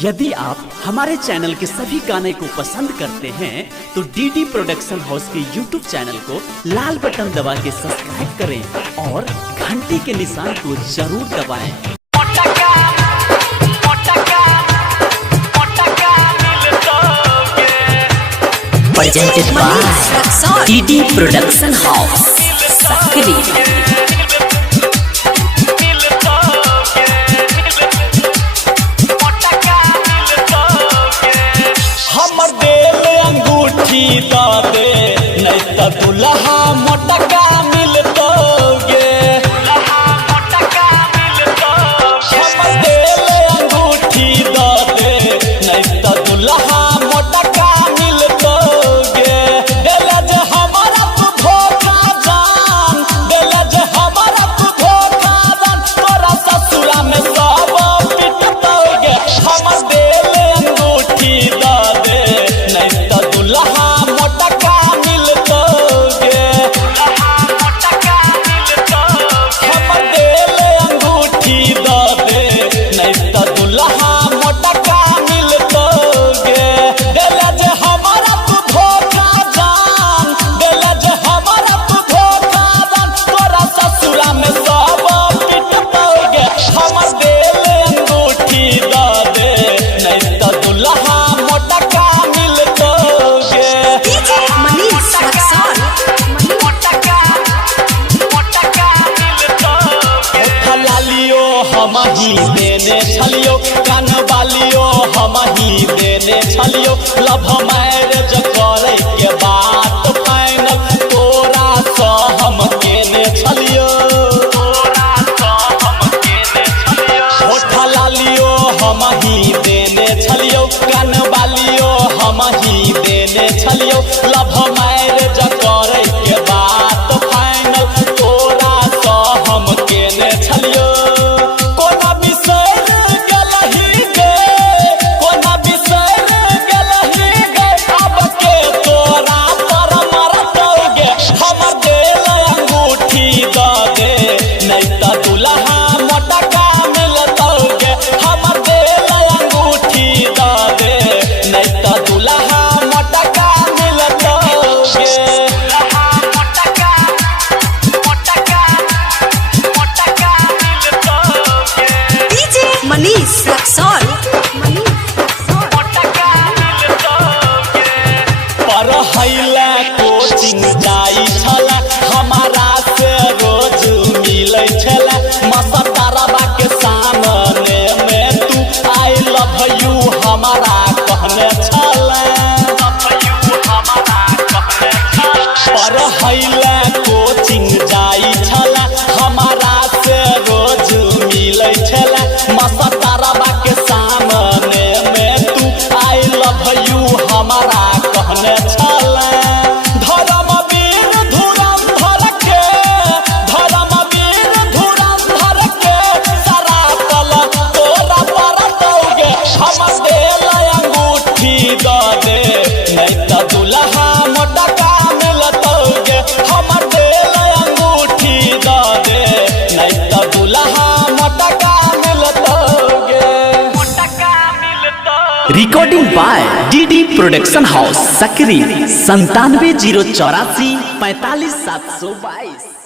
यदि आप हमारे चैनल के सभी गाने को पसंद करते हैं तो डीडी प्रोडक्शन हाउस के यूट्यूब चैनल को लाल बटन दबा के सब्सक्राइब करें और घंटी के निशान को जरूर दबाएं। Presented by DD Production House, Sakri। दे नहीं तो दुल्हा मोटका मिलतोगे, अंगूठी दे नहीं तो दुल्हा मोटका मिलतोगे। देले जे हमारा तू धोखा जान, देले जे हमारा तू धोखा जान, तोरा ससुरा में सब पिटतोगे। हम देले अंगूठी दे नहीं तो दुल्हा हम ही देने छलियो, कान वालियो हम ही देने छलियो। लव मैरिज करे के बात फाइनल तोरा सा हम केने छलियो, होठ लालियो हम ही देने छलियो, कान वालियो हम ही देने छलियो। लव मैरिज करे के बात फाइनल तोरा सा हम केने छलियो। कोचिंग जाई छला हमारा से रोज मिलै छला, मसतारबा के सामने में तू आई लव यू हमारा कहने छला। पढ़ैला कोचिंग जाई छला हमारा से रोज मिलै छला, मसतारबा के सामने में तू आई लव यू हमारा कहने छला। Recording by DD production house Sakri 97 084 45 722।